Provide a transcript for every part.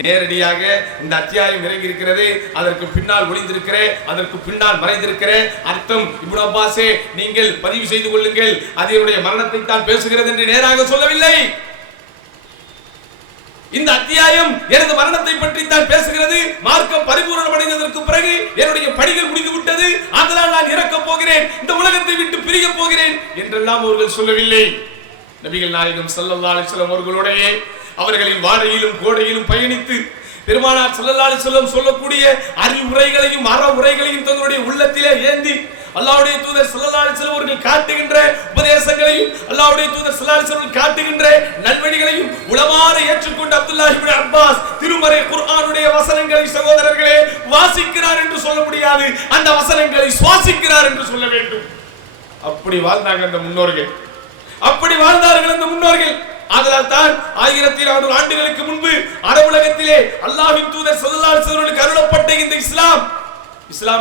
நேரடியாக இந்த அத்தியாயம் இறங்கி இருக்கிறது. அதற்கு பின்னால் ஒளிந்திருக்கிற, அதற்கு பின்னால் மறைந்திருக்கிற அர்த்தம் இப்னு அப்பாஸே நீங்கள் பதிவு செய்து கொள்ளுங்கள், அது என்னுடைய மரணத்தை தான் பேசுகிறது என்று நேராக சொல்லவில்லை. இந்த அத்தியாயம் எனது மரணத்தை பற்றி தான் பேசுகிறது. மார்க்கம் பரிபூரணமடைந்ததற்கு பிறகு என்னுடைய பணிகள் முடிந்து விட்டது, அதனால் நான் இறக்கப் போகிறேன், இந்த உலகத்தை விட்டு பிரிய போகிறேன் என்றெல்லாம் அவர்கள் சொல்லவில்லை. நபிகள் நாயகம் ஸல்லல்லாஹு அலைஹி வஸல்லம் அவர்களுடைய அவர்களின் வாடையிலும் கோடையிலும் பயணித்து பெருமானார் ஸல்லல்லாஹு அலைஹி வஸல்லம் சொல்லக்கூடிய அறிவுரைகளையும் அறவுரைகளையும் தங்களுடைய உள்ளத்திலே ஏந்தி அல்லாஹ்வுடைய தூதர் ஸல்லல்லாஹு அலைஹி வஸல்லம் அவர்கள் காட்டுகின்ற உபதேசங்களையும் அல்லாஹ்வுடைய தூதர் ஸல்லல்லாஹு அலைஹி வஸல்லம் காட்டுகின்ற நல்வழிகளையும் உளமாற ஏற்றுக்கொண்ட அப்துல்லாஹ் இப்னு அப்பாஸ் திருமறை குர்ஆனுடைய வசனங்களை சகோதரர்களே வாசிக்கிறார் என்று சொல்ல முடியாது, அந்த வசனங்களை சுவாசிக்கிறார் என்று சொல்ல வேண்டும். அப்படி வாழ்ந்தாங்க அந்த முன்னோர்கள், அப்படி வாழ்ந்தார்கள் அந்த முன்னோர்கள். அதனால் தான் 1400 ஆண்டுகளுக்கு முன்பு அரபுலகத்திலே அல்லாஹ்வின் தூதர் ஸல்லல்லாஹு அலைஹி வஸல்லம் அருளப்பட்ட இந்த இஸ்லாம்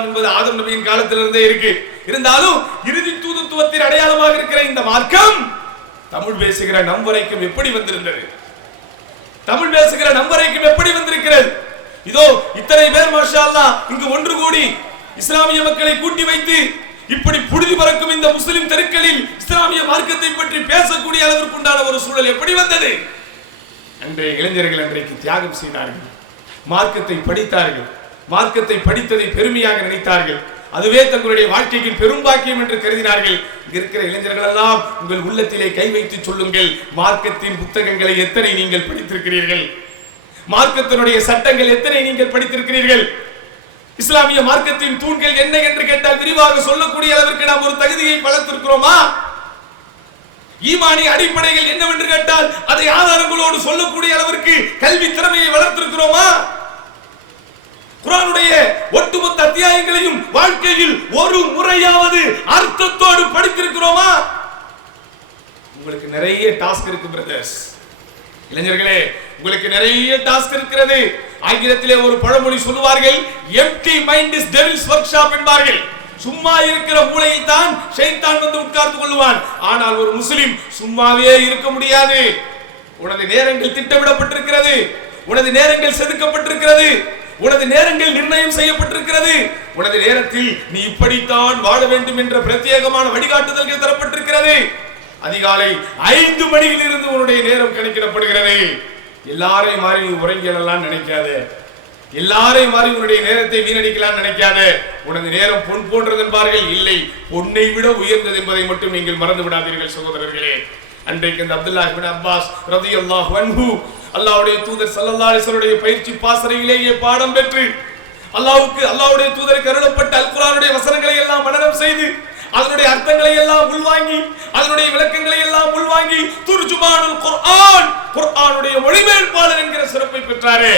என்பது ஆதம் நபியின் காலத்திலிருந்தே இருக்கு. இருந்தாலும் இறுதி தூதுத்துவத்தின் அடையாளமாக இருக்கிற இந்த மார்க்கம் தமிழ் பேசுகிற நம் வரைக்கும் எப்படி வந்திருந்தது? தமிழ் பேசுகிற நம் வரைக்கும் எப்படி வந்திருக்கிறது? இதோ இத்தனை பேர் மாஷா அல்லாஹ் இங்கு ஒன்று கூடி இஸ்லாமிய மக்களை கூட்டி வைத்து இப்படி புழுதி பறக்கும் இந்த முஸ்லிம் தெருக்களில் இஸ்லாமிய மார்க்கத்தை பற்றி பேசக்கூடிய அளவிற்கு உண்டான ஒரு சூழல் எப்படி வந்தது? அன்றைய இளைஞர்கள் அன்றைக்கு தியாகம் செய்தார்கள், மார்க்கத்தை படித்தார்கள், மார்க்கத்தை படித்ததை பெருமையாக நினைத்தார்கள், அதுவே தங்களுடைய வாழ்க்கையின் பெரும்பாக்கியம் என்று கருதினார்கள். இங்க இருக்கிற இளைஞர்கள் எல்லாம் உங்கள் உள்ளத்திலே கை வைத்து சொல்லுங்கள், மார்க்கத்தின் புத்தகங்களை எத்தனை நீங்கள் படித்திருக்கிறீர்கள்? மார்க்கத்தினுடைய சட்டங்கள் எத்தனை நீங்கள் படித்திருக்கிறீர்கள்? இஸ்லாமிய மார்க்கத்தின் தூண்கள் என்ன என்று கேட்டால் விரிவாக சொல்லக்கூடிய அளவிற்கு நாம் ஒரு தகுதியை வளர்த்திருக்கிறோமா? ஈமானிய அடிப்படைகள் என்னவென்று கேட்டால் அதை ஆதாரங்களோடு சொல்லக்கூடிய அளவிற்கு கல்வி திறமையை வளர்த்திருக்கிறோமா? குர்ஆனுடைய ஒட்டுமொத்த அத்தியாயங்களையும் வாழ்க்கையில் ஒரு முறையாவது அர்த்தத்தோடு படித்திருக்கிறோமா? உங்களுக்கு நிறைய டாஸ்க் இருக்கு பிரதர்ஸ், இளைஞர்களே, உங்களுக்கு நிறைய டாஸ்க் இருக்கிறது. ஆங்கிலத்திலே ஒரு பழமொழி சொல்லுவார்கள், empty mind is devil's workshop என்பார்கள். சும்மா இருக்கிற மூளையில் தான் ஷைத்தான் வந்து உட்கார்ந்து கொள்வான். ஆனால் ஒரு முஸ்லிம் சும்மாவே இருக்க முடியாது. உனது நேரங்கள் திட்டமிடப்பட்டிருக்கிறது, உனது நேரங்கள் செதுக்கப்பட்டிருக்கிறது, உனது நேரங்கள் நிர்ணயம் செய்யப்பட்டிருக்கிறது. உனது நேரத்தில் நீ இப்படித்தான் வாழ வேண்டும் என்ற பிரத்யேகமான வழிகாட்டுதல்கள் தரப்பட்டிருக்கிறது. அதிகாலை 5 மணியில் இருந்து உன்னுடைய நேரம் கணக்கிடப்படுகிறது. எல்லாரையும் மாறி நீ உறங்கிடலாம் நினைக்காத, எல்லாரையும் மாறி உன்னுடைய நேரத்தை வீணடிக்கலாம் நினைக்காத. உனது நேரம் பொன் போன்றது என்பார்கள், இல்லை, பொன்னை விட உயர்ந்தது என்பதை மட்டும் நீங்கள் மறந்து விடாதீர்கள் சகோதரர்களே. அன்றைக்கு இந்த அப்துல்லாஹ் இப்னு அப்பாஸ் ரலியல்லாஹு அன்ஹு அல்லாஹ்வுடைய தூதர் ஸல்லல்லாஹு அலைஹி வஸல்லம் பயிற்சி பாசறையிலேயே பாடம் பெற்று அல்லாஹ்வுடைய தூதருக்கு அருளப்பட்ட அல் குர்ஆனுடைய வசனங்களை எல்லாம் மனனம் செய்து அதனுடைய அர்த்தங்களை எல்லாம் உள்வாங்கி அதனுடைய விளக்கங்களை எல்லாம் உள்வாங்கி துர்ஜுமானுல் குர்ஆன், குர்ஆனுடைய மொழிபெயர்ப்பாளர் என்கிற சிறப்பை பெற்றாரே,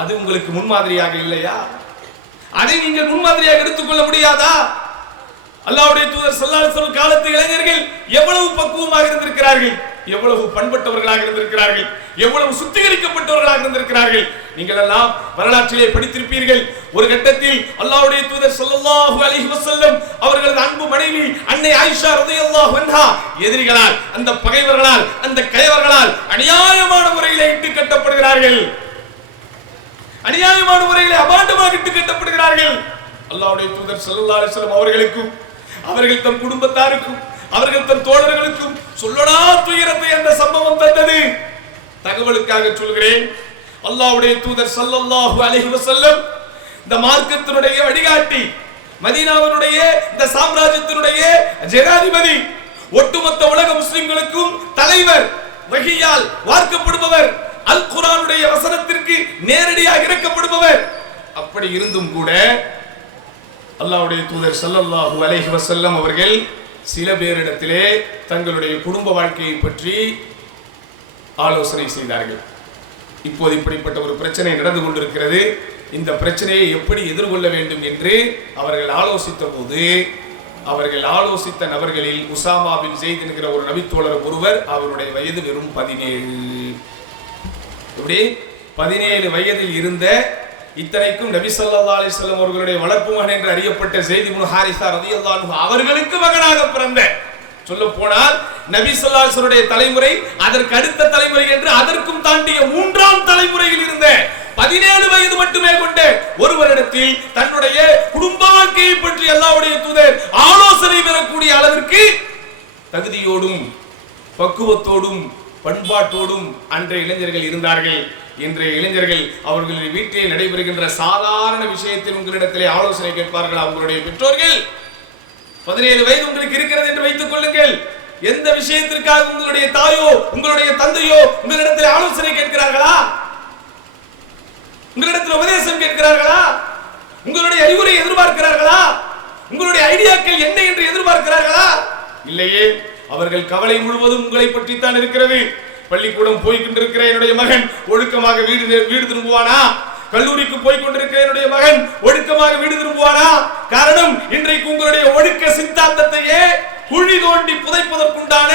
அது உங்களுக்கு முன்மாதிரியாக இல்லையா? அதை நீங்கள் முன்மாதிரியாக எடுத்துக்கொள்ள முடியாதா? அல்லாஹ்வுடைய தூதர் ஸல்லல்லாஹு அலைஹி வஸல்லம் காலத்து இளைஞர்கள் எவ்வளவு பக்குவமாக இருந்திருக்கிறார்கள், எவ்வளவு பண்பட்டவர்களாக இருந்திருக்கிறார்கள், எவ்வளவு சுத்திகரிக்கப்பட்டவர்களாக இருந்திருக்கிறார்கள். நீங்கள் எல்லாம் வரலாற்றிலே படித்திருப்பீர்கள். ஒரு கட்டத்தில் அல்லாஹ்வுடைய தூதர் ஸல்லல்லாஹு அலைஹி வஸல்லம் அவர்களது அன்பு மனைவி அன்னை ஆயிஷா ரலியல்லாஹு அன்ஹா எதிரிகளால், அந்த பகைவர்களால், அந்த கயவர்களால் அநியாயமான முறையிலே இட்டு கட்டப்படுகிறார்கள், அநியாயமான முறையிலே அபாண்டமாக இட்டு கட்டப்படுகிறார்கள். அல்லாஹ்வுடைய தூதர் ஸல்லல்லாஹு அலைஹி வஸல்லம் அவர்களுக்கும் அவர்கள் தம் குடும்பத்தாருக்கும் அவர்கள் தம் தோழர்களுக்கும் சொல்லடா துயரத்தை அந்த சம்பவம் தந்தது. தகவலுக்காக சொல்கிறேன், அல்லாஹ்வுடைய தூதர் ஸல்லல்லாஹு அலைஹி வஸல்லம் இந்த மார்க்கத்தினுடைய வழிகாட்டி, மதீனாவினுடைய இந்த சாம்ராஜ்யத்தினுடைய ஜனாதிபதி, ஒட்டுமொத்த உலக முஸ்லிம்களுக்கும் தலைவர், வஹியால் வார்க்கப்படுபவர், அல் குர்ஆனுடைய வசனத்திற்கு நேரடியாக இறக்கப்படுபவர். அப்படி இருந்தும் கூட அல்லாஹ்வுடைய தூதர் ஸல்லல்லாஹு அலைஹி வஸல்லம் அவர்கள் சில பேரிடத்திலே தங்களுடைய குடும்ப வாழ்க்கையை பற்றி ஆலோசனை செய்தார்கள். இப்போது இப்படிப்பட்ட ஒரு பிரச்சனை நடந்து கொண்டிருக்கிறது, இந்த பிரச்சனையை எப்படி எதிர்கொள்ள வேண்டும் என்று அவர்கள் ஆலோசித்த போது, அவர்கள் ஆலோசித்த நபர்களில் உசாமா பின் ஸைத் என்கிற ஒரு நபித்தோழர் ஒருவர், அவருடைய வயது வெறும் 17 வயதில் இருந்த, இத்தனைக்கும் நபி ஸல்லல்லாஹு அலைஹி வஸல்லம் அவர்களுடைய வளர்ப்பு மகன் என்று அறியப்பட்ட ஸைத் இப்னு ஹாரிஸா ரலியல்லாஹு அன்ஹு அவர்களுக்கு மகனாக பிறந்த, சொல்ல போனால் நபி ஸல்லல்லாஹு அலைஹி வஸல்லம் தலைமுறை, அதற்கு அடுத்த தலைமுறை என்று அதற்கும் தாண்டிய மூன்றாம் தலைமுறையில் இருந்த 17 வயது மட்டுமே கொண்ட ஒருவரிடத்தில் தன்னுடைய குடும்ப வாழ்க்கையை பற்றி அல்லாஹ்வுடைய தூதர் ஆலோசனை பெறக்கூடிய அளவிற்கு தகுதியோடும் பக்குவத்தோடும் பண்பாட்டோடும் அன்றைய இளைஞர்கள் இருந்தார்கள். இன்றைய இளைஞர்கள் அவர்களுடைய வீட்டில் நடைபெறுகின்ற சாதாரண விஷயத்தில் உங்களிடத்திலே ஆலோசனை கேட்பார்கள். அவங்களுடைய பெற்றோர்கள் 17 வயது உங்களுக்கு இருக்கிறது என்று வைத்துக் கொள்ளுங்கள். எந்த விஷயத்திற்காக உங்களுடைய தாயோ உங்களுடைய தந்தையோ உங்களிடத்தில் ஆலோசனை கேட்கிறார்களா? உங்களிடத்தில் உபதேசம் கேட்கிறார்களா? உங்களுடைய அறிவுரை எதிர்பார்க்கிறார்களா? உங்களுடைய ஐடியாக்கள் என்ன என்று எதிர்பார்க்கிறார்களா? இல்லையே. அவர்கள் கவலை முழுவதும் உங்களை பற்றித்தான் இருக்கிறது. பள்ளிக்கூடம் போய் கொண்டிருக்கிற என்னுடைய மகன் ஒழுக்கமாக வீடு திரும்புவானா? கல்லூரிக்கு போய் கொண்டிருக்கிற என்னுடைய மகன் ஒழுக்கமாக வீடு திரும்புவானா? காரணம், இன்றைக்கு உங்களுடைய ஒழுக்க சித்தாந்தத்தையே குழி தோண்டி புதைப்பதற்குண்டான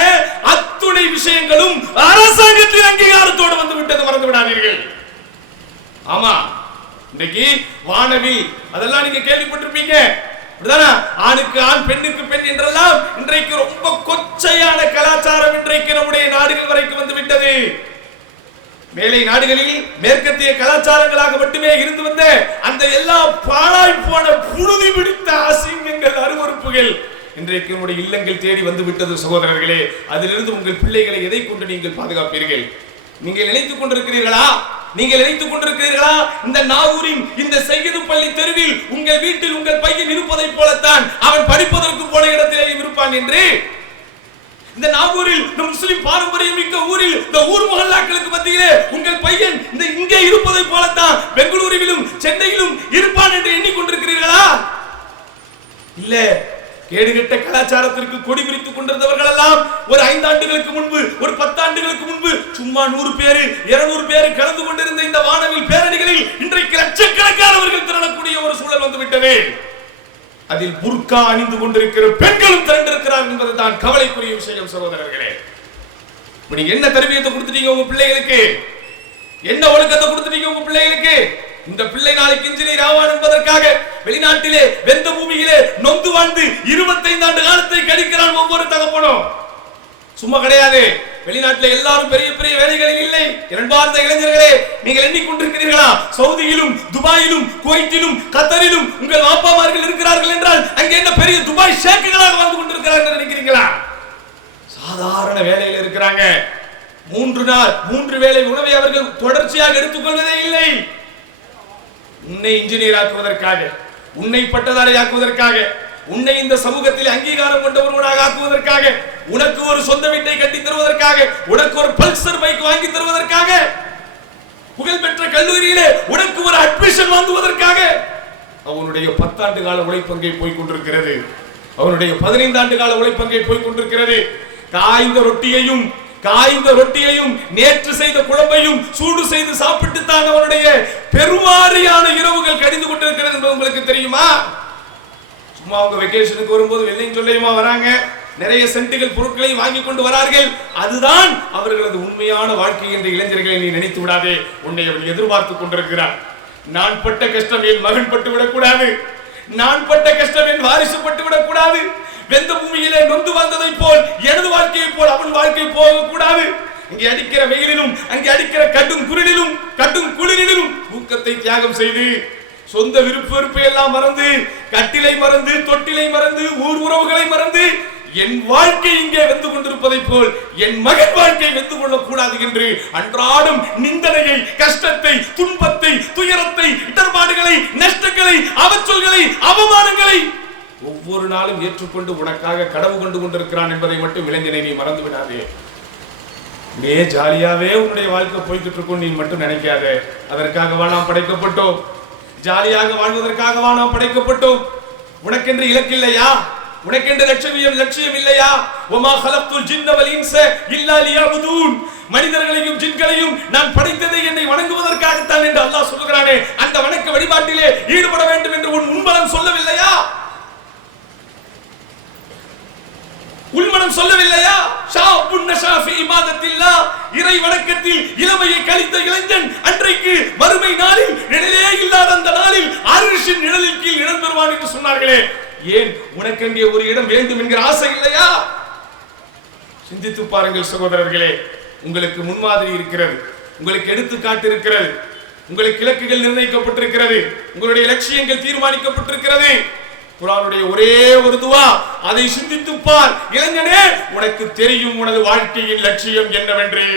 அத்துணை விஷயங்களும் அரசாங்கத்தின் அங்கீகாரத்தோடு வந்து விட்டது, மறந்து விடாதீர்கள். ஆமா, இன்றைக்கு வானவில் அதெல்லாம் நீங்க கேள்விப்பட்டிருப்பீங்க. ஆணுக்கு ஆண் பெண்ணுக்கு பெண் என்றெல்லாம் இன்றைக்கு ரொம்ப கொச்சையான கலாச்சாரம் இன்றைக்கு நம்முடைய நாடுகள் வரைக்கும் வந்து விட்டது. மேலை நாடுகளில் மேற்கத்திய கலாச்சாரங்களாக மட்டுமே இருந்து வந்த அந்த எல்லா பாழாய் போன புழுதி பிடித்த அசிங்கங்கள் அருவருப்புகள் இன்றைக்கு நம்முடைய இல்லங்கள் தேடி வந்து விட்டது. சகோதரர்களே, அதிலிருந்து உங்கள் பிள்ளைகளை எதை கொண்டு நீங்கள் பாதுகாப்பீர்கள்? நீங்கள் நினைத்துக் கொண்டிருக்கிறீர்களா? நீங்கள் நினைத்துக் கொண்டிருக்கிறீர்களா இந்த நாகூரின் இந்த சையது பள்ளி தெருவில் உங்கள் வீட்டில் உங்கள் பையன் இருப்பதை போலத்தான் அவன் படிப்பதற்கு போன இடத்திலேயே இருப்பான் என்று? இந்த நாகூரில் இந்த முஸ்லிம் பாரம்பரியம் மிக்க ஊரில் இந்த ஊர் முஹல்லாக்களுக்கு மத்தியிலே உங்கள் பையன் இந்த இங்கே இருப்பதை போலத்தான் பெங்களூருவிலும் சென்னையிலும் இருப்பான் என்று எண்ணிக்கொண்டிருக்கிறீர்களா? இல்ல. கேடுகட்ட கலாச்சாரத்திற்கு கொடி பிடித்துக் கொண்டிருந்தவர்கள் எல்லாம் ஒரு 5 ஆண்டுகளுக்கு முன்பு, ஒரு 10 ஆண்டுகளுக்கு முன்பு சும்மா 100 பேர் 200 பேர் கலந்து கொண்டிருந்த இந்த வானவில் பேரணிகளில் இன்றைக்கு லட்சக்கணக்கானவர்கள் திரளக்கூடிய ஒரு சூழல் வந்துவிட்டது. அதில் புர்கா அணிந்து கொண்டிருக்கிற பெண்களும் திரண்டிருக்கிறார்கள் என்பதுதான் கவலைக்குரிய விஷயம். சகோதரர்களே, நீங்க என்ன தர்பியத்தை கொடுத்துட்டீங்க உங்க பிள்ளைகளுக்கு? என்ன ஒழுக்கத்தை கொடுத்துட்டீங்க உங்க பிள்ளைகளுக்கு? இந்த பிள்ளை நாளைக்கு இன்ஜினியர் ஆவான் என்பதற்காக வெளிநாட்டிலே வெந்த பூமியிலே நொந்து வாழ்ந்து 25 ஆண்டு காலத்தை கழிக்கிறான் ஒவ்வொரு தகப்பனும். சும்மா கிடையாது. வெளிநாட்டிலே எல்லாரும் பெரிய பெரிய வேலைகளில் இல்லை. இரண்டார்ந்த இளைஞர்களே, நீங்கள் எண்ணிக்கொண்டிருக்கிறீர்களா சவுதியிலும் துபாயிலும் குவைத்திலும் கத்தரிலும் உங்கள் வாப்பாமார்கள் இருக்கிறார்கள் என்றால் அங்கே என்ன பெரிய துபாய் ஷேக்குகளாக வந்து கொண்டிருக்கிறார்கள் என்று நினைக்கிறீங்களா? சாதாரண வேலையில் இருக்கிறாங்க. 3 வேளை உணவை அவர்கள் தொடர்ச்சியாக எடுத்துக்கொள்வதே இல்லை. உன்னை இன்ஜினியர் ஆக்குவதற்காக, உன்னை பட்டதாரி ஆக்குவதற்காக, உன்னை இந்த சமூகத்தில் அங்கீகாரம் கொண்டவர்களாக ஆக்குவதற்காக, உனக்கு ஒரு சொந்த வீட்டை கட்டி தருவதற்காக, உனக்கு ஒரு பல்சர் பைக் வாங்கி தருவதற்காக, புகழ்பெற்ற கல்லூரியிலே உனக்கு ஒரு அட்மிஷன் வாங்குவதற்காக அவனுடைய 10 ஆண்டு கால உழைப்பங்கை போய் கொண்டிருக்கிறது. அவனுடைய 15 ஆண்டு கால உழைப்பங்கை போய் கொண்டிருக்கிறது. காய்ந்த ரொட்டியையும் நேற்று செய்த குழம்பையும் சூடு செய்து சாப்பிட்டு தான் அவனுடைய பெருவாரியான இரவுகள் கடிந்து கொண்டிருக்கிறது என்பது உங்களுக்கு தெரியுமா? சும்மா அவங்க வெக்கேஷனுக்கு வரும்போது வெள்ளையும் சொல்லையுமா வராங்க, நிறைய சென்ட்டுகள் பொருட்களையும் வாங்கி கொண்டு வரார்கள். அதுதான் அவர்களது உண்மையான வாழ்க்கை என்ற இளைஞர்களை நீ நினைத்து விடாதே. உன்னை அவன் எதிர்பார்த்து கொண்டிருக்கிறான். நான் பட்ட கஷ்டம் என் மகன் பட்டு விடக்கூடாது, நான் பட்ட கஷ்டம் என் வாரிசு பட்டு விடக்கூடாது. வெந்த பூமியிலே நொந்து வந்ததை போல் எனது வாழ்க்கையை போல் அவன் வாழ்க்கை போகக்கூடாது. இங்கே அடிக்கிற வெயிலிலும் அங்கே அடிக்கிற கடும் குளிரிலும் ஊக்கத்தை தியாகம் செய்து சொந்த விருப்பை எல்லாம் மறந்து, கட்டிலை மறந்து, தொட்டிலை மறந்து, ஊர் உறவுகளை மறந்து என் வாழ்க்கை இங்கே வெந்து கொண்டிருப்பதை போல் என் மகன் வாழ்க்கை வெந்து கொள்ளக் கூடாது என்று அன்றாடம் நிந்தனையை, கஷ்டத்தை, துன்பத்தை, துயரத்தை, இடர்பாடுகளை, நஷ்டங்களை, அவச்சொல்களை, அவமானங்களை ஒவ்வொரு நாளும் ஏற்றுக்கொண்டு உனக்காக கடவு கொண்டு கொண்டிருக்கிறான் என்பதை மட்டும் இளைஞனை நீ மறந்து விடாதே. நீ ஜாலியாவே உன்னுடைய வாழ்க்கை போய்கிட்டு இருக்கும் நீ மட்டும் நினைக்காத. அதற்காகவா நாம் படைக்கப்பட்டோம்? ஜாலியாக வாழ்வதற்காகவா நாம் படைக்கப்பட்டோம்? உனக்கென்று இலக்கு இல்லையா? உனக்கென்று லட்சியம் இல்லையா? வமா கலக்துல் ஜின்ன வல் இன்ஸ இல்லா லியஅபுதூன். மனிதர்களையும் ஜின்களையும் நான் படைத்ததை என்னை வணங்குவதற்காகத்தான் என்று அல்லாஹ் சொல்கிறானே, அந்த வணக்க வழிபாட்டிலே ஈடுபட வேண்டும் என்று உன் முன்பலம் சொல்லவில்லையா? உள்மனம் சொல்லவில்லையா? ஷாபுன் நஷா ஃபீ இபாதத்தில்லாஹ், இறை வணக்கத்தில் இளமையை கழித்த இளைஞன் அன்றைக்கு மறுமை நாளில் நிழலே இல்லாத அந்த நாளில் அர்ஷின் நிழலின் கீழ் இடம் பெறுவான் என்று சொன்னார்களே. ஏன் உனக்கு அங்கே ஒரு இடம் வேண்டும் என்கிற ஆசை இல்லையா? சிந்தித்து பாருங்கள் சகோதரர்களே. உங்களுக்கு முன்மாதிரி இருக்கிறது, உங்களுக்கு எடுத்துக்காட்டு இருக்கிறது, உங்களுக்கு இலக்குகள் நிர்ணயிக்கப்பட்டிருக்கிறது, உங்களுடைய லட்சியங்கள் தீர்மானிக்கப்பட்டிருக்கிறது. குர்ஆனுடைய ஒரே ஒரு துவா, அதை சிந்தித்து பார் இளைஞனே, உனக்கு தெரியும் உனது வாழ்க்கையின் லட்சியம் என்னவென்று.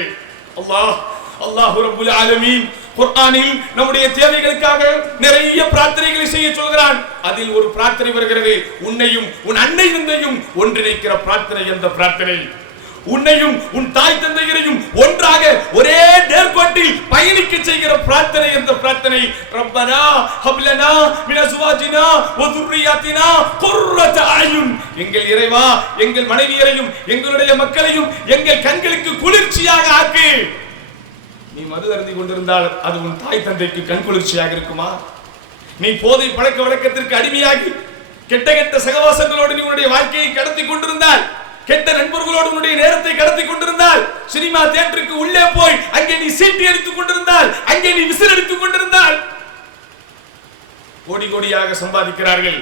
அல்லாஹ் ரப்பல் ஆலமீன் குர்ஆனில் நம்முடைய தேவைகளுக்காக நிறைய பிரார்த்தனைகளை செய்ய சொல்கிறான். அதில் ஒரு பிரார்த்தனை வருகிறது, உன்னையும் உன் அன்னை தந்தையும் ஒன்றிணைக்கிற பிரார்த்தனை. என்ற பிரார்த்தனை உன்னையும் உன் தாய் தந்தையரையும் ஒன்றாக ஒரே நேர்கோட்டில் பயணிக்க செய்கிற பிரார்த்தனை. என்ற பிரார்த்தனை, ரப்பனா ஹப்லனா மின் அஸ்வாஜினா வ துர்ரியாத்தினா குர்ரத அயுன். எங்கள் இறைவா, எங்கள் மனைவியரையும் எங்களுடைய மக்களையும் எங்கள் கண்களுக்கு குளிர்ச்சியாக ஆக்கு. நீ மது அருந்தி கொண்டிருந்தால் அது உன் தாய் தந்தைக்கு கண் குளிர்ச்சியாக இருக்குமா? நீ போதை பழக்க வழக்கத்திற்கு அடிமையாகி கெட்ட கெட்ட சகவாசங்களோடு நீ உன்னுடைய வாழ்க்கையை கடத்தி கொண்டிருந்தால், கெட்ட நண்பர்களோடு உன்னுடைய நேரத்தை கடத்தி கொண்டிருந்தால், சினிமா தியேட்டருக்கு உள்ளே போய் அங்கே நீ சீட்டி அடித்துக் கொண்டிருந்தால், அங்கே நீ விசில் அடித்துக் கொண்டிருந்தால், கோடி கோடியாக சம்பாதிக்கிறார்கள்.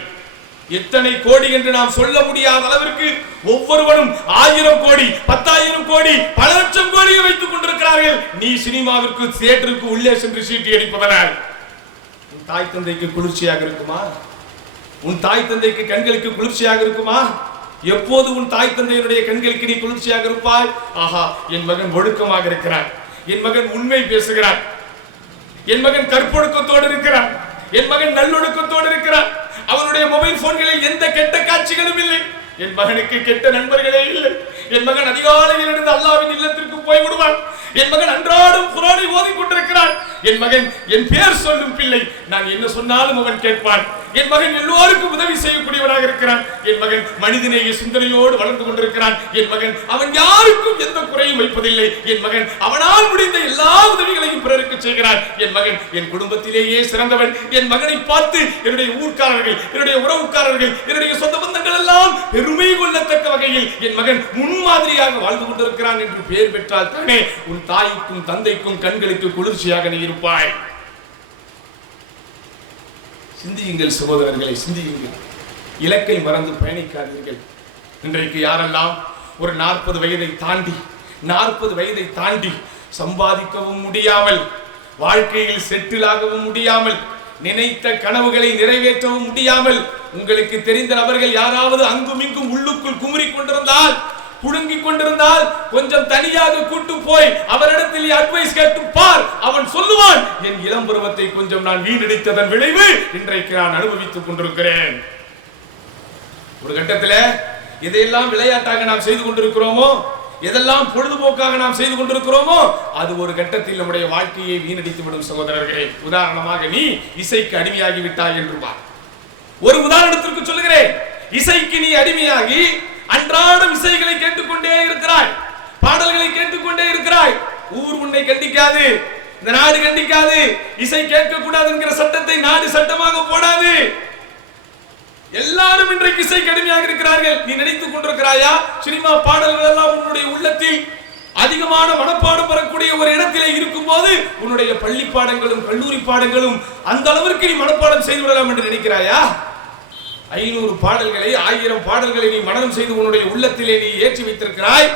எத்தனை கோடி என்று நாம் சொல்ல முடியாத அளவிற்கு ஒவ்வொருவரும் 1000 கோடி 10,000 கோடி பல லட்சம் கோடியை வைத்துக் கொண்டிருக்கிறார்கள். நீ சினிமாவிற்கு தியேட்டருக்கு உள்ளே சென்று சீட்டி அடிப்பதனால் உன் தாய் தந்தைக்கு குளிர்ச்சியாக இருக்குமா? உன் தாய் தந்தைக்கு கண்களுக்கு குளிர்ச்சியாக இருக்குமா? எப்போது உன் தாய் தந்தையினுடைய கண்களுக்கு நீ குளிர்ச்சியாக இருப்பாய்? ஆஹா, என் மகன் ஒழுக்கமாக இருக்கிறான், என் மகன் உண்மை பேசுகிறான், என் மகன் கற்பொழுக்கத்தோடு இருக்கிறான், என் மகன் நல்லொழுக்கத்தோடு இருக்கிறான், அவனுடைய மொபைல் போன்களில் எந்த கெட்ட காட்சிகளும் இல்லை, என் மகனுக்கு கெட்ட நண்பர்களே இல்லை, என் மகன் அதிகாலையில் இருந்து அல்லாஹ்வின் இல்லத்திற்கு போய் விடுவான், என் மகன் அன்றாடம் குர்ஆனை ஓதிக் கொண்டிருக்கிறான், என் மகன் என் பெயர் சொல்லும் பிள்ளை, நான் என்ன சொன்னாலும் அவன் கேட்பான், என் மகன் எல்லோருக்கும் உதவி செய்யக்கூடியவனாக இருக்கிறான், என் மகன் மனிதநேய சிந்தனையோடு வளர்ந்து கொண்டிருக்கிறான், என் மகன் அவன் யாருக்கும் எந்த குறையும் வைப்பதில்லை, என் மகன் அவனால் முடிந்த எல்லா உதவிகளையும் பிறருக்கு செய்கிறான், என் மகன் என் குடும்பத்திலேயே சிறந்தவன், என் மகனை பார்த்து என்னுடைய ஊர்க்காரர்கள், என்னுடைய உறவுக்காரர்கள், என்னுடைய சொந்த பந்தங்கள் எல்லாம் பெருமை கொள்ளத்தக்க வகையில் என் மகன் முன்மாதிரியாக வாழ்ந்து கொண்டிருக்கிறான் என்று பெயர் பெற்றால் தானே உன் தாய்க்கும் தந்தைக்கும் கண்களுக்கு குளிர்ச்சியாக நீ இருப்பாய். சிந்தியுங்கள் சகோதரர்களை, சிந்தியுங்கள். இலக்கை மறந்து பயணிக்காதீர்கள். இன்றைக்கு யாரெல்லாம் ஒரு 40 வயதை தாண்டி சம்பாதிக்கவும் முடியாமல், வாழ்க்கையில் செட்டில் ஆகவும் முடியாமல், நினைத்த கனவுகளை நிறைவேற்றவும் முடியாமல், உங்களுக்கு தெரிந்த நபர்கள் யாராவது அங்கும் இங்கும் உள்ளுக்குள் குமுறி கொண்டிருந்தால், புடுங்கிக் கொண்டிருந்தால், கொஞ்சம் தனியாக கூட்டு போய் அவரிடத்தில் அட்வைஸ் கேட்டு பார். அவன் சொல்லுவான், என் இளம் பருவத்தை கொஞ்சம் நான் வீணடித்ததன் விளைவு இன்றைக்கு நான் அனுபவித்துக் கொண்டிருக்கிறேன். ஒரு கட்டத்தில் எதையெல்லாம் விளையாட்டாக நாம் செய்து கொண்டிருக்கிறோமோ, எதெல்லாம் பொழுதுபோக்காக நாம் செய்து கொண்டிருக்கிறோமோ, அது ஒரு கட்டத்தில் நம்முடைய வாழ்க்கையை வீணடித்து விடும் சகோதரர்களே. உதாரணமாக, நீ இசைக்கு அடிமையாகி விட்டாய் என்று பார். ஒரு உதாரணத்திற்கு சொல்லுகிறேன். இசைக்கு நீ அடிமையாகி அன்றாடம் இசைகளை கேட்டுக்கொண்டே இருக்கிறாய், பாடல்களை கேட்டுக்கொண்டே இருக்கிறாய். ஊர் உன்னை கண்டிக்காது, இந்த நாடு கண்டிக்காது, இசை கேட்க கூடாது என்கிற சட்டத்தை நாடு சட்டமாக போடாது. எல்லாரும் இன்றைக்கு இசை கடுமையாக இருக்கிறார்கள். நீ நினைத்துக் கொண்டிருக்கிறாயா சினிமா பாடல்கள் எல்லாம் உன்னுடைய உள்ளத்தில் அதிகமான மனப்பாடம் பெறக்கூடிய ஒரு இடத்திலே இருக்கும் போது உன்னுடைய பள்ளி பாடங்களும் கல்லூரி பாடங்களும் அந்த அளவிற்கு நீ மனப்பாடம் செய்து விடலாம் என்று நினைக்கிறாயா? 500 பாடல்களை 1000 பாடல்களை நீ மனனம் செய்து உன்னுடைய உள்ளத்திலே நீ ஏற்றி வைத்திருக்கிறாய்,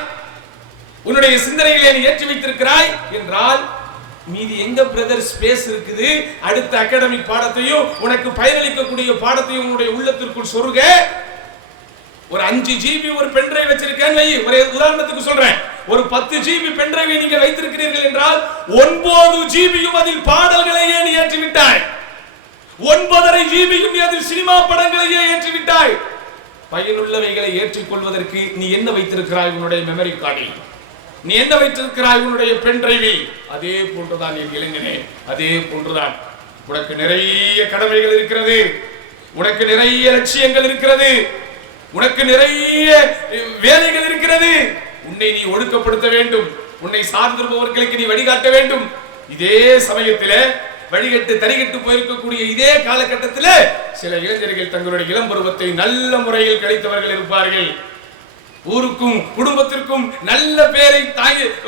உன்னுடைய சிந்தனையிலே நீ ஏற்றி வைத்திருக்கிறாய் என்றால் மீதி எங்க பிரதர் ஸ்பேஸ் இருக்குது? அடுத்த அகாடமிக் பாடத்தையும் உனக்கு பயனளிக்கக்கூடிய பாடத்தையும் உன்னுடைய உள்ளத்திற்குள் சொருக. ஒரு 5 GB ஒரு பென்டிரைவ் வச்சிருக்கேன்னு வை, ஒரு உதாரணத்துக்கு சொல்றேன். ஒரு 10 GB பென்டிரைவை நீங்கள் வைத்திருக்கிறீர்கள் என்றால் 9 GBயும் அதில் பாடல்களையே நீ ஏற்றி விட்டாய். 9.5 GBயும் நீ அதில் சினிமா படங்களையே ஏற்றி விட்டாய். பயனுள்ளவைகளை ஏற்றிக்கொள்வதற்கு நீ என்ன வைத்திருக்கிறாய் உன்னுடைய மெமரி கார்டில்? நீ என்ன வைத்திருக்கிறாய் உன்னுடைய பென்டிரைவில்? அதே போன்றுதான் என் இளைஞனே, அதே போன்றுதான். உனக்கு நிறைய கடமைகள் இருக்கிறது, உனக்கு நிறைய லட்சியங்கள் இருக்கிறது, உனக்கு நிறைய வேலைகள் இருக்கிறது. உன்னை நீ ஒழுக்கப்படுத்த வேண்டும், உன்னை சார்ந்திருப்பவர்களுக்கு நீ வழிகாட்ட வேண்டும். இதே சமயத்தில் வழிகட்டு தரிகட்டு போயிருக்கக்கூடிய இதே காலகட்டத்தில் சில இளைஞர்கள் தங்களுடைய இளம் பருவத்தை நல்ல முறையில் கழித்தவர்கள் இருப்பார்கள். ஊருக்கும் குடும்பத்திற்கும் நல்ல பேரை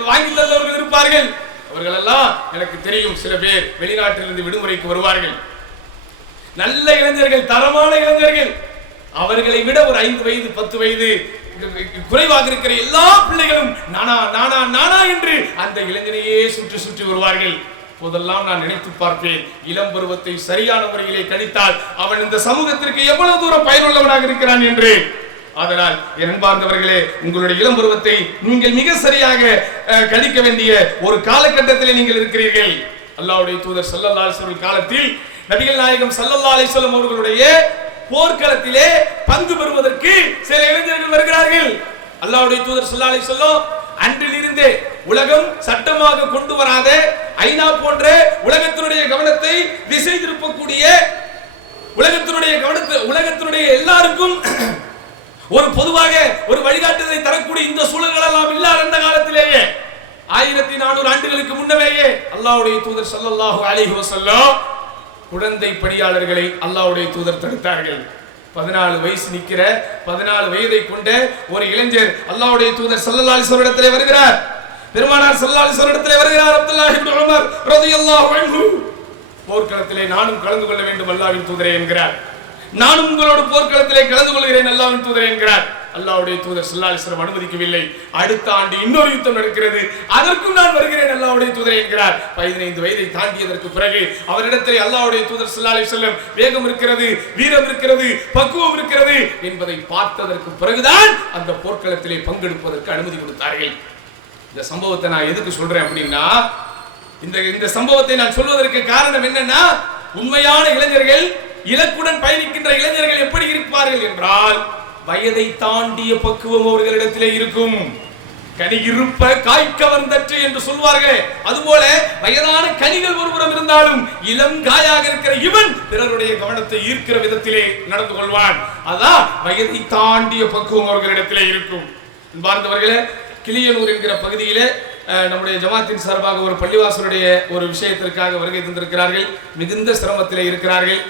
வாங்கி தந்தவர்கள் இருப்பார்கள். அவர்கள் எல்லாம் எனக்கு தெரியும். சில பேர் வெளிநாட்டிலிருந்து விடுமுறைக்கு வருவார்கள். நல்ல இளைஞர்கள், தரமான இளைஞர்கள். அவர்களை விட ஒரு 5 வயது 10 வயது குறைவாக இருக்கிற எல்லா பிள்ளைகளும் நானா நானா நானா என்று அந்த இளைஞனையே சுற்றி சுற்றி வருவார்கள். போதெல்லாம் நான் நினைத்து பார்ப்பேன், இளம் பருவத்தை சரியான முறையிலே கழித்தால் அவன் இந்த சமூகத்திற்கு எவ்வளவு தூரம் பயனுள்ளவனாக இருக்கிறான் என்று. அதனால் அன்பார்ந்தவர்களே, உங்களுடைய இளம் பருவத்தை நீங்கள் மிக சரியாக கழிக்க வேண்டிய ஒரு காலகட்டத்திலே நீங்கள் இருக்கிறீர்கள். அல்லாஹ்வுடைய தூதர் ஸல்லல்லாஹு அலைஹி வஸல்லம் காலத்தில் நபிகள் நாயகம் ஸல்லல்லாஹு அலைஹி வஸல்லம் அவர்களுடைய போர்க்களத்திலே பங்கு பெறுவதற்கு சில இளைஞர்கள் வருகிறார்கள். அல்லாஹ்வுடைய தூதர் ஸல்லல்லாஹு அலைஹி வஸல்லம் அன்றிலிருந்தே உலகம் சட்டமாக கொண்டு வராத ஐநா போன்ற உலகத்தினுடைய கவனத்தை திசை திருப்பக்கூடிய உலகத்தினுடைய எல்லாருக்கும் ஒரு பொதுவாக ஒரு வழிகாட்டுதலை தரக்கூடிய இந்த சூழல்கள் எல்லாம் இல்லாத அந்த காலத்திலேயே 1400 ஆண்டுகளுக்கு முன்னமேயே அல்லாஹ்வுடைய தூதர் ஸல்லல்லாஹு அலைஹி வஸல்லம் குழந்தை பணியாளர்களை அல்லாஹ்வுடைய தூதர் தடுத்தார்கள். 14 வயசு நிக்கிற 14 வயதை கொண்ட ஒரு இளைஞர் அல்லாஹ்வுடைய தூதர் ஸல்லல்லாஹு அலைஹி வஸல்லம் இடத்திலே வருகிறார். பெருமானார் ஸல்லல்லாஹு அலைஹி வஸல்லம் இடத்திலே வருகிறார். அப்துல்லாஹ் இப்னு உமர் ரலியல்லாஹு அன்ஹு போர்க்களத்திலே நானும் கலந்து கொள்ள வேண்டும் அல்லாஹ்வின் தூதரே என்கிறார். நானும் உங்களோட போர்க்களத்திலே கலந்து கொள்கிறேன் அல்லாஹ்வின் தூதரே என்கிறார். அல்லாஹ்வுடைய தூதர் ஸல்லல்லாஹு அலைஹி வஸல்லம் அனுமதிக்கவில்லை. அடுத்த ஆண்டு இன்னொரு யுத்தம் நடக்கிறது, அதற்கும் நான் வருகிறேன் அல்லாஹ்வுடைய தூதரே என்கிறார். 15 வயதை தாண்டியதற்கு பிறகு அவரிடத்திலே அல்லாஹ்வுடைய தூதர் ஸல்லல்லாஹு அலைஹி வஸல்லம் வேகம் இருக்கிறது, வீரம் இருக்கிறது, பக்குவம் இருக்கிறது என்பதை பார்த்ததற்கு பிறகுதான் அந்த போர்க்களத்திலே பங்கெடுப்பதற்கு அனுமதி கொடுத்தார்கள். இந்த சம்பவத்தை நான் எதுக்கு சொல்றேன் அப்படின்னா, இந்த சம்பவத்தை நான் சொல்வதற்கு காரணம் என்னன்னா, உண்மையான இளைஞர்கள், இலக்குடன் பயணிக்கின்ற இளைஞர்கள் எப்படி இருப்பார்கள் என்றால், வயதை தாண்டிய பக்குவம் அவர்களிடத்திலே இருக்கும். கனி இருப்ப காய்க்க வந்தற்று என்று சொல்வார்கள். அதுபோல வயதான கனிகள் ஒருபுறம் இருந்தாலும் இளம் காயாக இருக்கிற இவன் பிறருடைய கவனத்தை ஈர்க்கிற விதத்திலே நடந்து கொள்வான். அதான் வயதை தாண்டிய பக்குவம் அவர்களிடத்திலே இருக்கும். அன்பார்ந்தவர்களே, கிளியனூர் என்கிற பகுதியிலே நம்முடைய ஜமாத்தின் சார்பாக ஒரு பள்ளிவாசலுடைய ஒரு விஷயத்திற்காக வருகை தந்திருக்கிறார்கள். மிகுந்த சிரமத்திலே இருக்கிறார்கள்.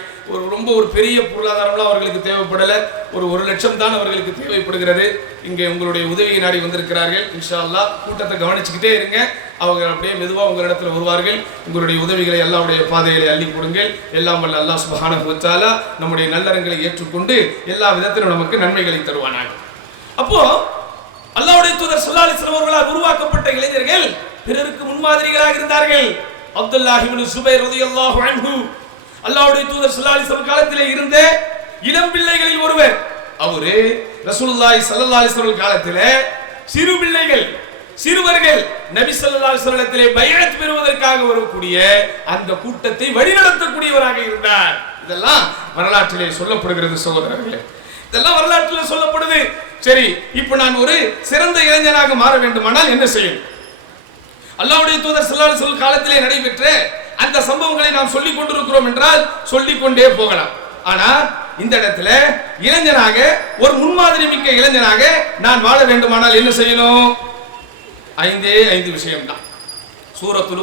ஒரு பெரிய பொருளாதாரம்லாம் அவர்களுக்கு தேவைப்படலை. ஒரு 1 லட்சம் தான் அவர்களுக்கு தேவைப்படுகிறது. இங்கே உங்களுடைய உதவியை நாடி வந்திருக்கிறார்கள். இன்ஷா அல்லாஹ் கூட்டத்தை கவனிச்சுக்கிட்டே இருங்க. அவங்க அப்படியே மெதுவாக உங்களிடத்தில் வருவார்கள். உங்களுடைய உதவிகளை அல்லாஹ்வுடைய பாதைகளை அள்ளி கொடுங்கள். எல்லாம் வல்ல அல்லாஹ் சுப்ஹானஹு வ தஆலா நம்முடைய நல்லறங்களை ஏற்றுக்கொண்டு எல்லா விதத்திலும் நமக்கு நன்மைகளை தருவானாக. அப்போ அல்லாஹ்வுடைய தூதர் ஸல்லல்லாஹு அலைஹி வஸல்லம் அவர்களால் உருவாக்கப்பட்ட இளைஞர்கள் பிறருக்கு முன்மாதிரிகளாக இருந்தார்கள். அப்துல்லாஹ் இப்னு சுபைர் ரலியல்லாஹு அன்ஹு அல்லாஹ்வுடைய தூதர் ஸல்லல்லாஹு அலைஹி வஸல்லம் காலத்திலே இருந்த இளம் பிள்ளைகளில் ஒருவர். அவரு ரசூலுல்லாஹி ஸல்லல்லாஹு அலைஹி வஸல்லம் காலத்திலே சிறு பிள்ளைகள், சிறுவர்கள் நபி ஸல்லல்லாஹு அலைஹி வஸல்லத்திலே பைஅத் பெறுவதற்காக வரக்கூடிய அந்த கூட்டத்தை வழிநடத்தக்கூடியவராக இருந்தார். இதெல்லாம் வரலாற்றிலே சொல்லப்படுகிறது சகோதரர்களே, இதெல்லாம் வரலாற்றில் சொல்லப்படுது. சரி, இப்போ நான் ஒரு சிறந்த இளைஞனாக மாற வேண்டுமானால் என்ன செய்யும்? அல்லாஹ்வுடைய தூதர் ஸல்லல்லாஹு அலைஹி வஸல்லம் காலத்திலே நடைபெற்ற அந்த சம்பவங்களை நாம் சொல்லிக் கொண்டிருக்கிறோம் என்றால் சொல்லிக் கொண்டே போகலாம். ஆனா இந்த இடத்துல இளைஞனாக, ஒரு முன்மாதிரி மிக்க இளைஞனாக நான் வாழ வேண்டுமானால் என்ன செய்யணும்? 5 விஷயம் தான். சூரத்துல்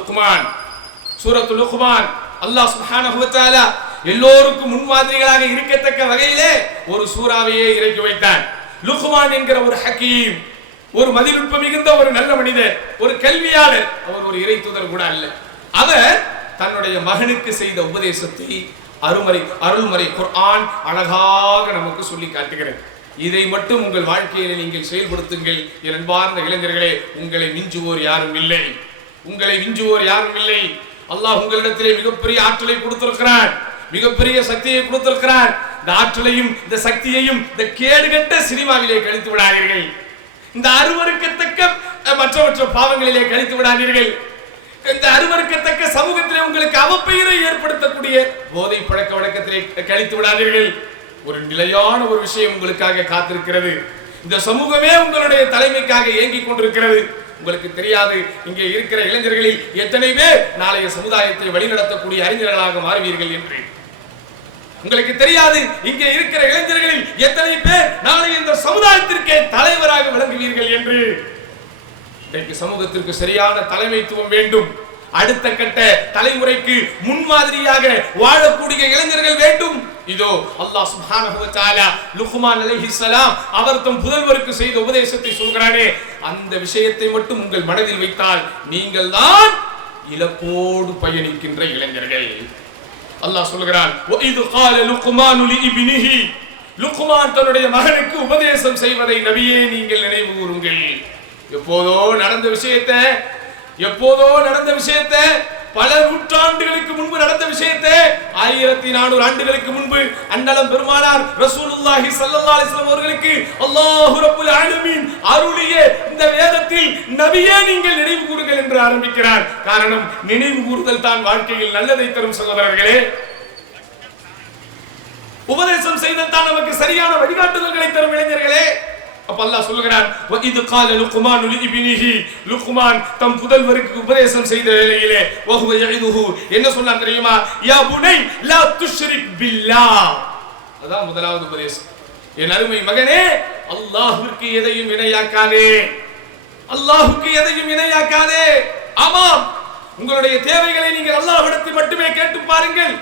லுக்மான் அல்லாஹ் சுப்ஹானஹு வ தஆலா எல்லோருக்கும் முன்மாதிரிகளாக இருக்கத்தக்க வகையிலே ஒரு சூறாவையே இறக்கி வைத்தான். லுக்மான் என்கிற ஒரு ஹக்கீம், ஒரு மதிநுட்பம் மிகுந்த ஒரு நல்ல மனிதர், ஒரு கல்வியாளர். அவர் ஒரு இறை தூதர் கூட அல்ல. அவர் தன்னுடைய மகனுக்கு செய்த உபதேசத்தை அருள்மறை குர்ஆன் அழகாக நமக்கு சொல்லி காட்டுகிறது. இதை மட்டும் உங்கள் வாழ்க்கையில் நீங்கள் செயல்படுத்துங்கள். என் அன்பார்ந்த இளைஞர்களே, உங்களை மிஞ்சுவோர் யாரும் இல்லை. அல்லாஹ் உங்களிடத்திலே மிகப்பெரிய ஆற்றலை கொடுத்திருக்கிறான், மிகப்பெரிய சக்தியை கொடுத்திருக்கிறான். இந்த ஆற்றலையும் இந்த சக்தியையும் இந்த கேடுகட்ட சினிமாவிலே கழித்து விடாதீர்கள். இந்த அருவருக்கத்தக்க மற்ற பாவங்களிலே கழித்து விடாதீர்கள். இந்த அருவருக்கத்தக்க சமூகத்திலே உங்களுக்கு அவப்பெயரை ஏற்படுத்தக்கூடிய போதை பழக்க வழக்கத்திலே கழித்து விடாதீர்கள். ஒரு நிலையான ஒரு விஷயம் உங்களுக்காக காத்திருக்கிறது. இந்த சமூகமே உங்களுடைய தலைமைக்காக ஏங்கிக் கொண்டிருக்கிறது. உங்களுக்கு தெரியாது, இங்கே இருக்கிற இளைஞர்களில் எத்தனை பேர் நாளைய சமுதாயத்தை வழிநடத்தக்கூடிய அறிஞர்களாக மாறுவீர்கள் என்று. உங்களுக்கு தெரியாது, இங்கே இருக்கிற இளைஞர்களில் எத்தனை பேர் நாளைய இந்த சமுதாயத்திற்கே தலைவராக விளங்குவீர்கள் என்று. இன்றைக்கு சமூகத்திற்கு சரியான தலைமைத்துவம் வேண்டும். அடுத்த கட்ட தலைமுறைக்கு முன்மாதிரியாக வாழக்கூடிய இளைஞர்கள் வேண்டும். இதோ அல்லாஹ் சுப்ஹானஹு வ தஆலா லுக்மான் அலைஹிஸ்ஸலாம் அவர் தம் புதல்வருக்கு செய்த உபதேசத்தை சொல்கிறானே, அந்த விஷயத்தை மட்டும் உங்கள் மனதில் வைத்தால் நீங்கள் தான் இலக்கோடு பயணிக்கின்ற இளைஞர்கள். அல்லாஹ் சொல்கிறான், வஇது கால லுக்மான் லிஇப்னிஹி லுக்மான் தன்னுடைய மகனுக்கு உபதேசம் செய்வதை நபியே நீங்கள் நினைவு கூறுங்கள். எப்போதோ நடந்த விஷயத்தை பல நூற்றாண்டுகளுக்கு முன்பு நடந்த விஷயத்தை 1400 ஆண்டுகளுக்கு முன்பு அன்னலம் பெருமானார் ரசூலுல்லாஹி ஸல்லல்லாஹு அலைஹி வஸல்லம் அவர்களுக்கு அல்லாஹ் ரப்புல் ஆலமீன் அருளிய இந்த வேதத்தில் நபியே நீங்கள் நினைவு கூறுங்கள் என்று ஆரம்பிக்கிறார். காரணம், நினைவு கூறுதல் தான் வாழ்க்கையில் நல்லதை தரும் சகோதரர்களே. உபதேசம் செய்தல் தான் நமக்கு சரியான வழிகாட்டுதல்களை தரும் இளைஞர்களே. அப்ப அல்லாஹ் சொல்கிறான், வஇது கால லுக்மான் லிஇப்னிஹி, லுக்மான் தம் புதல்வருக்கு உபதேசம் செய்த வேளையிலே வஹுவ யஇதுஹு, என்ன சொன்னான் தெரியுமா? யா புனை லா துஷ்ரிக் பில்லாஹ். அதான் முதலாவது உபதேசம். என் அருமை மகனே, அல்லாஹ்விற்கு எதையும் இணையாக்காதே, அல்லாஹ்வுக்கு எதையும் இணையாக்காதே. ஆமாம், உங்களுடைய தேவைகளை நீங்கள் அல்லாஹ்விடத்தில் மட்டுமே கேட்டு பாருங்கள்.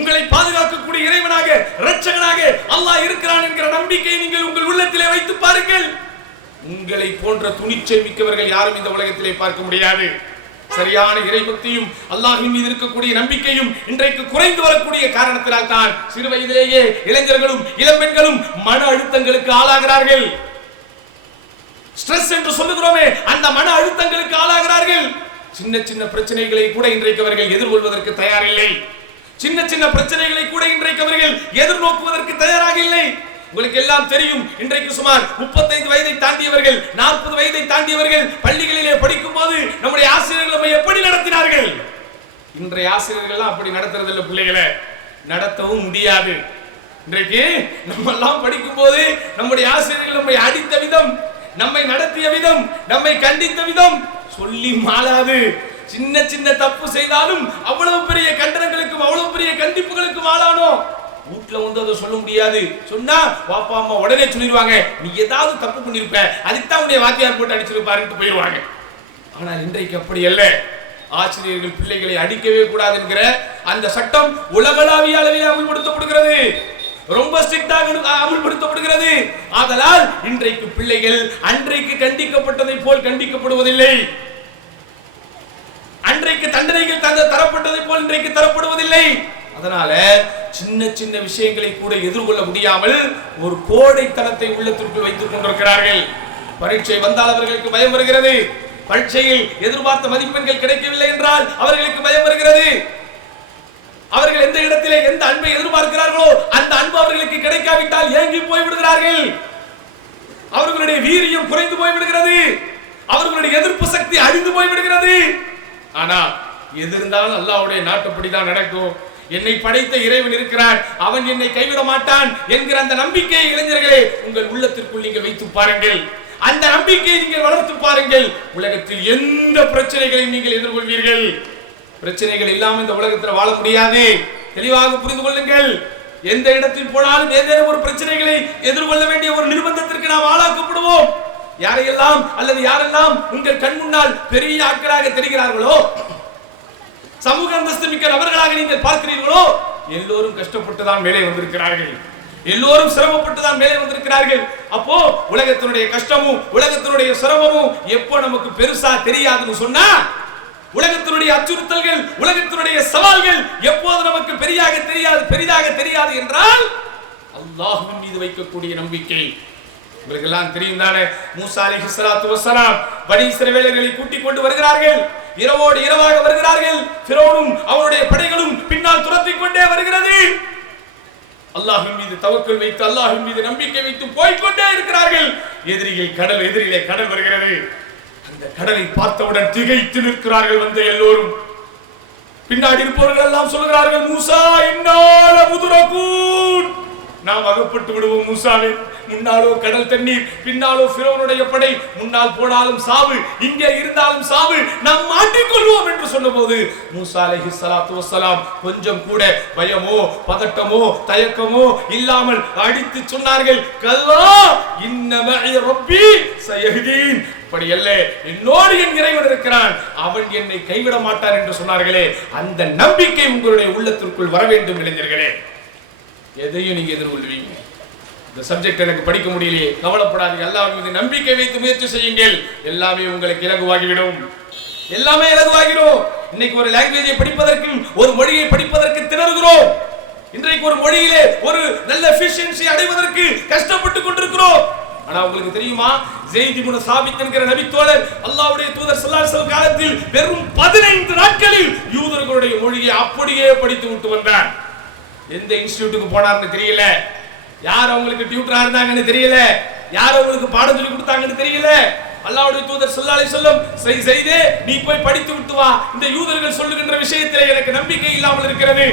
உங்களை பாதுகாக்கக்கூடிய இறைவனாக, இரட்சகனாக அல்லாஹ் இருக்கிறான் என்கிற நம்பிக்கை நீங்கள் உங்கள் உள்ளத்திலே வைத்து பாருங்கள். உங்களை போன்ற துணிச்சல் மிக்கவர்கள் யாரும் இந்த உலகத்திலே பார்க்க முடியாது. சரியான இறைபக்தியும் அல்லாஹ்வின் மீது இருக்கக்கூடிய நம்பிக்கையும் இன்றைக்கு குறைந்து வரக்கூடிய காரணத்தினால் தான் சிறு வயதிலேயே இளைஞர்களும் இளம்பெண்களும் மன அழுத்தங்களுக்கு ஆளாகிறார்கள். ஸ்ட்ரெஸ் என்று சொல்லுகிறோமே, அந்த மன அழுத்தங்களுக்கு ஆளாகிறார்கள். சின்ன சின்ன பிரச்சனைகளை கூட இன்றைக்கு அவர்கள் எதிர்கொள்வதற்கு தயாரில்லை. சின்ன சின்ன பிரச்சனைகளை கூட இன்றைக்கு அவர்கள் எதிர்நோக்குவதற்கு தயாராக இல்லை. உங்களுக்கு எல்லாம் தெரியும், இன்றைக்கு சுமார் 35 வயதை தாண்டியவர்கள், 40 வயதை தாண்டியவர்கள் பள்ளிகளிலே படிக்கும் போது நம்முடைய ஆசிரியர்கள் நம்மை எப்படி நடத்தினார்கள்? இன்றைய ஆசிரியர்கள் அப்படி நடத்துறது இல்லை. பிள்ளைகளை நடத்தவும் முடியாது. இன்றைக்கு நம்ம எல்லாம் படிக்கும் போது நம்முடைய ஆசிரியர்கள் நம்மை அடித்த விதம், நம்மை நடத்திய விதம், நம்மை கண்டித்த விதம் சொல்லி மாளாது. சின்ன சின்ன தப்பு செய்தாலும் அவ்வளவு பெரிய கண்டனங்களுக்கும் அவ்வளவு பெரிய கண்டிப்புகளுக்கும் ஆளானோம். வீட்டுல அதை சொல்ல முடியாது. சொன்னா பாப்பா அம்மா உடனே சொல்லிடுவாங்க, நீ ஏதாவது தப்பு பண்ணிருப்ப, அதுக்கு தான் உன்னை வாத்தியார் போட்டு அடிச்சிருப்பாருன்னு போயிடுவாங்க. ஆனால் இன்றைக்கு அப்படி அல்ல. ஆசிரியர்கள் பிள்ளைகளை அடிக்கவே கூடாது என்கிற அந்த சட்டம் உலகளாவிய அளவில் அமல்படுத்தப்படுகிறது. ரொம்ப ஸ்ட்ரிக்டாக அமல்படுத்தப்படுகிறது. ஆதலால் இன்றைக்கு பிள்ளைகள் அன்றைக்கு கண்டிக்கப்பட்டதை போல் கண்டிக்கப்படுவதில்லை. அன்றைக்கு தண்டனைகள் தரப்பட்டதை போல் இன்றைக்கு தரப்படுவதில்லை. அதனால சின்ன சின்ன விஷயங்களை கூட எதிர்கொள்ள முடியாமல் ஒரு கோடைத்தனத்தை உள்ளத்திற்குள் வைத்துக் கொண்டிருக்கிறார்கள். பரீட்சை வந்தால் அவர்களுக்கு பயம் வருகிறது. பரீட்சையில் எதிர்பார்த்த மதிப்பெண்கள் கிடைக்கவில்லை என்றால் அவர்களுக்கு பயம் வருகிறது. அவர்கள் எந்த இடத்திலே எந்த அன்பை எதிர்பார்க்கிறார்களோ அந்த அன்பு அவர்களுக்கு கிடைக்காவிட்டால் ஏங்கி போய்விடுகிறார்கள். அவர்களுடைய வீரியம் குறைந்து போய்விடுகிறது. அவர்களுடைய எதிர்ப்பு சக்தி அழிந்து போய்விடுகிறது. ஆனா எது இருந்தாலும் அல்லாஹ்வுடைய நாட்டுப்படிதான் நடக்கும். என்னை படைத்த இறைவன் இருக்கிறான், அவன் என்னை கைவிட மாட்டான் என்கிற அந்த நம்பிக்கையை இளைஞர்களே உங்கள் உள்ளத்திற்குள் நீங்கள் வைத்து பாருங்கள். அந்த நம்பிக்கையை நீங்கள் வளர்த்து பாருங்கள். உலகத்தில் எந்த பிரச்சனைகளையும் நீங்கள் எதிர்கொள்வீர்கள். பிரச்சனைகள் இல்லாமல் இந்த உலகத்தில் வாழ முடியாது. தெளிவாக புரிந்து கொள்ளுங்கள். எந்த இடத்தில் போனாலும் ஏதேனும் ஒரு பிரச்சனைகளை எதிர்கொள்ள வேண்டிய ஒரு நிர்பந்தத்திற்கு நாம் ஆளாக்கப்படுவோம். யாரையெல்லாம் அல்லது யாரெல்லாம் உங்கள் கண் முன்னால் பெரிய ஆட்களாக தெரிகிறார்களோ, சமூக அந்தஸ்து மிக்க நபர்களாக நீங்கள் பார்க்கிறீர்களோ, எல்லோரும் கஷ்டப்பட்டு தான் மேலே வந்திருக்கிறார்கள். எல்லோரும் சிரமப்பட்டு தான் மேலே வந்திருக்கிறார்கள். அப்போ உலகத்தினுடைய கஷ்டமும் உலகத்தினுடைய சிரமமும் எப்போ நமக்கு பெருசா தெரியாதுன்னு சொன்னா, உலகத்தினுடைய அச்சுறுத்தல்கள் உலகத்தினுடைய சவால்கள் எப்போது நமக்கு பெரிதாக தெரியாது என்றால் அல்லாஹ்வின் மீது வைக்கக்கூடிய நம்பிக்கை. உங்களுக்கு எல்லாம் தெரியும் தானே, மூசா அலைஹிஸ்ஸலாத்து வஸ்ஸலாம் பனி இஸ்ரவேலர்களை கூட்டிக் கொண்டு வருகிறார்கள். இரவோடு இரவாக வருகிறார்கள். ஃபிரௌனும் அவனுடைய படைகளும் பின்னால் துரத்திக் கொண்டே வருகிறது. அல்லாஹ்வின் மீது தவக்கல் வைத்து அல்லாஹ்வின் மீது நம்பிக்கை வைத்து போய்கொண்டே இருக்கிறார்கள். எதிரிலே கடல் வருகிறது. அந்த கடலை பார்த்தவுடன் திகைத்து நிற்கிறார்கள். வந்த எல்லோரும் பின்னாடி இருப்பவர்கள் எல்லாம் சொல்கிறார்கள், மூசா இன்னால முதுரகூன், நாம் அகப்பட்டு விடுவோம் மூசாவே. முன்னாலோ கடல் தண்ணீர், பின்னாலோ ஃபிரௌனுடைய படை, முன்னால் போனாலும் சாவு, இங்கே இருந்தாலும் சாவு, நாம் மாட்டிக்கொள்வோம் என்று சொன்னபோது மூசா அலைஹிஸ்ஸலாத்து வஸ்ஸலாம் கொஞ்சம் கூட பயமோ பதட்டமோ தயக்கமோ இல்லாமல் அடித்து சொன்னார்கள், கல்லா இன்ன மஇ ரப்பி சயஹ்தீன், அப்படி அல்ல, என்னோடு என் இறைவன் இருக்கிறான், அவன் என்னை கைவிட மாட்டான் என்று சொன்னார்களே. அந்த நம்பிக்கை உங்களுடைய உள்ளத்திற்குள் வர வேண்டும் இளைஞர்களே. எதையும் நீங்க எதிர்கொள்வீங்க. இந்த சப்ஜெக்ட் எனக்கு படிக்க முடியலையே, கவலைப்படாதீங்க, அல்லாஹ் மீது நம்பிக்கை வைத்து முயற்சி செய்யுங்கள். எல்லாமே உங்களுக்கு இலகுவாகிவிடும். எல்லாமே இலகுவாகிடும். இன்னைக்கு ஒரு லாங்குவேஜை படிப்பதற்கு, ஒரு மொழியை படிப்பதற்கு திணறுகிறோம். இன்றைக்கு இன்றைக்கு ஒரு மொழியிலே ஒரு நல்ல எஃபிஷியன்சி அடைவதற்கு கஷ்டப்பட்டு கொண்டிருக்கிறோம். ஆனா உங்களுக்கு தெரியுமா, ஸெய்த் இப்னு சாபித் என்கிற நபித்தோழர் அல்லாஹ்வுடைய தூதர் ஸல்லல்லாஹு அலைஹி வஸல்லம் காலத்தில் வெறும் 15 நாட்களில் யூதர்களுடைய மொழியை அப்படியே படித்து விட்டு வந்தார். எந்த இன்ஸ்டிடியூட்டுக்கு போனார்னு தெரியல, யார் அவங்களுக்கு டியூட்டரா இருந்தாங்கன்னு தெரியல, யார் அவங்களுக்கு பாடம் சொல்லி கொடுத்தாங்கன்னு தெரியல. அல்லாஹ்வுடைய தூதர் ஸல்லல்லாஹு அலைஹி வஸல்லம் ஸெய்தே நீ போய் படித்து விட்டு வா, இந்த யூதர்கள் சொல்லுகின்ற விஷயத்திலே எனக்கு நம்பிக்கை இல்லாமல் இருக்கிறது,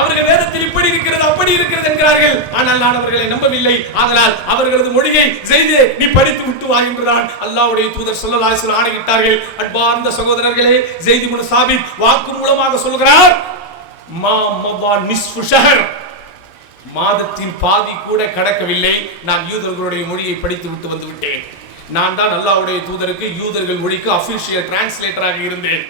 அவர்கள் வேதத்தில் இப்படி இருக்கிறது அப்படி இருக்கிறது என்கிறார்கள், ஆனால் நான் அவர்களை நம்பவில்லை, ஆதலால் அவர்களது மொழியை ஸெய்தே நீ படித்து விட்டு வா என்றுதான் அல்லாஹ்வுடைய தூதர் ஸல்லல்லாஹு அலைஹி வஸல்லம் ஆணையிட்டார்கள். அன்பார்ந்த சகோதரர்களே, ஸெய்த் இப்னு சாபித் வாக்கு மூலமாக சொல்கிறார், மா மதா நிஸ்ஃபு ஷஹர், மாதத்தின் பாதி கூட கடக்கவில்லை, நான் யூதர்களுடைய மொழியை படித்து விட்டு வந்து விட்டேன். நான் தான் அல்லாஹ்வுடைய தூதருக்கு யூதர்கள் மொழிக்கு அபிஷியல் டிரான்ஸ்லேட்டராக இருந்தேன்.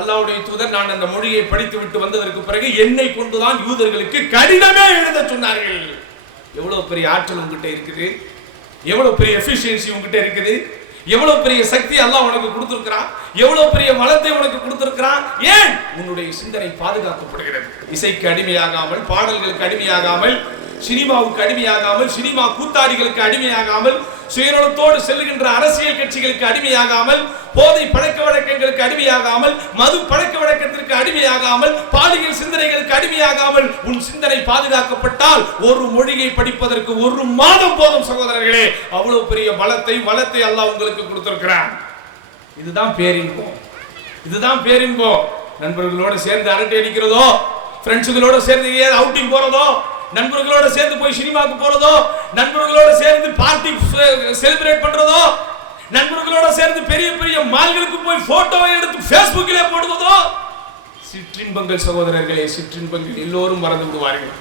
அல்லாஹ்வுடைய தூதர் நான் அந்த மொழியை படித்து விட்டு வந்ததற்கு பிறகு என்னை கொண்டுதான் யூதர்களுக்கு கடிதமே எழுத சொன்னார்கள். எவ்வளவு பெரிய ஆற்றல் உங்ககிட்ட இருக்குது, எவ்வளவு பெரிய எஃபிஷியன்சி உங்ககிட்ட இருக்குது, எவ்வளவு பெரிய சக்தி அல்லாஹ் உனக்கு கொடுத்திருக்கிறான், எவ்வளவு பெரிய வளத்தை உனக்கு கொடுத்திருக்கிறான். ஏன் உன்னுடைய சிந்தனை பாதுகாக்கப்படுகிறது. இசைக்கு அடிமையாகாமல், பாடல்களுக்கு அடிமையாகாமல், சினிமாவுக்கு அடிமையாகாமல், சினிமா கூத்தாடிகளுக்கு அடிமையாகாமல், சுயநலத்தோடு செல்லுகின்ற அரசியல் கட்சிகளுக்கு அடிமையாகாமல், போதை பழக்க வழக்கங்களுக்கு அடிமையாகாமல், மது பழக்க வழக்கத்திற்கு அடிமையாகாமல், பாலியல் சிந்தனைகளுக்கு அடிமையாகாமல் உன் சிந்தனை பாதுகாக்கப்பட்டால் ஒரு மொழியை படிப்பதற்கு ஒரு மாதம் போதும் சகோதரர்களே. அவ்வளவு பெரிய வளத்தை அல்லாஹ் உங்களுக்கு கொடுத்திருக்கிறான். இதுதான் பேரின்பம், இதுதான் பேரின்பம். நண்பர்களோடு சேர்ந்து அரட்டை அடிக்கிறதோ, ஃப்ரெண்ட்ஸுகளோட சேர்ந்து அவுட்டிங் போறதோ, நண்பர்களோட சேர்ந்து போய் சினிமாக்கு போறதோ, நண்பர்களோட சேர்ந்து பார்ட்டி செலிப்ரேட் பண்றதோ, நண்பர்களோட சேர்ந்து பெரிய பெரிய மால்களுக்கு போய் போட்டோவை எடுத்து Facebookல போடுவதோ, சிற்றின்பங்கள் சகோதரர்களே, சிற்றின்பங்கள். எல்லோரும் மறந்து விடுவார்கள்,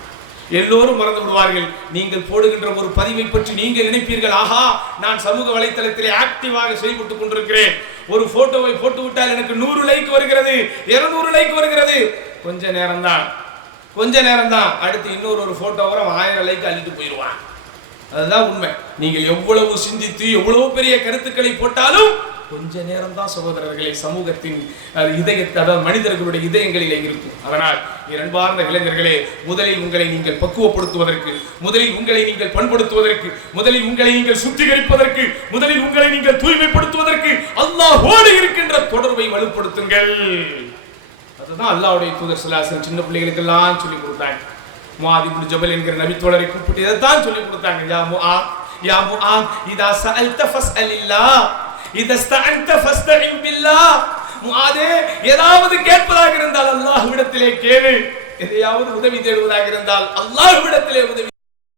எல்லோரும் மறந்து விடுவார்கள். நீங்கள் போடுகின்ற ஒரு பதிவை பற்றி நீங்கள் நினைப்பீர்கள், ஆஹா நான் சமூக வலைத்தளத்திலே ஆக்டிவாக செயல்பட்டுக் கொண்டிருக்கிறேன், ஒரு போட்டோவை போட்டு விட்டால் எனக்கு 100 லைக் வருகிறது, 200 லைக் வருகிறது. கொஞ்ச நேரம் தான், அடுத்து இன்னொரு போட்டோ வர 1000 லைக் அள்ளிட்டு போயிடுவான். அதுதான் உண்மை. நீங்கள் எவ்வளவு சிந்தித்து எவ்வளவு பெரிய கருத்துக்களை போட்டாலும் கொஞ்ச நேரம் தான் சகோதரர்களே சமூகத்தின் இதயத்தை, அதாவது மனிதர்களுடைய இதயங்களிலே இருக்கும். அதனால் அன்பார்ந்த இளைஞர்களே, முதலில் உங்களை நீங்கள் பக்குவப்படுத்துவதற்கு, முதலில் உங்களை நீங்கள் பண்படுத்துவதற்கு, முதலில் உங்களை நீங்கள் சுத்திகரிப்பதற்கு, முதலில் உங்களை நீங்கள் தூய்மைப்படுத்துவதற்கு அல்லாஹ்வோடு இருக்கின்ற தொடர்பை வலுப்படுத்துங்கள். அதுதான் அல்லாஹ்வுடைய தூதர் ஸல்லல்லாஹு அலைஹி வஸல்லம் சின்ன பிள்ளைகளுக்கு எல்லாம் சொல்லி கொடுத்தாங்க. முஆத் இப்னு ஜபல் என்கிற நபித்தோழரை கூப்பிட்டு இதைத்தான் சொல்லி கொடுத்தாங்க. யா முஆத் இதா சஅல்த ஃபஸ்அலில்லாஹ் இதஸ்தஅன்த ஃபஸ்தஇன் பில்லாஹ். முஆதே, ஏதாவது கேட்பதாக இருந்தால் அல்லாஹ்விடத்திலே கேளு, எதையாவது உதவி தேடுவதாக இருந்தால் அல்லாஹ்விடத்திலே உதவி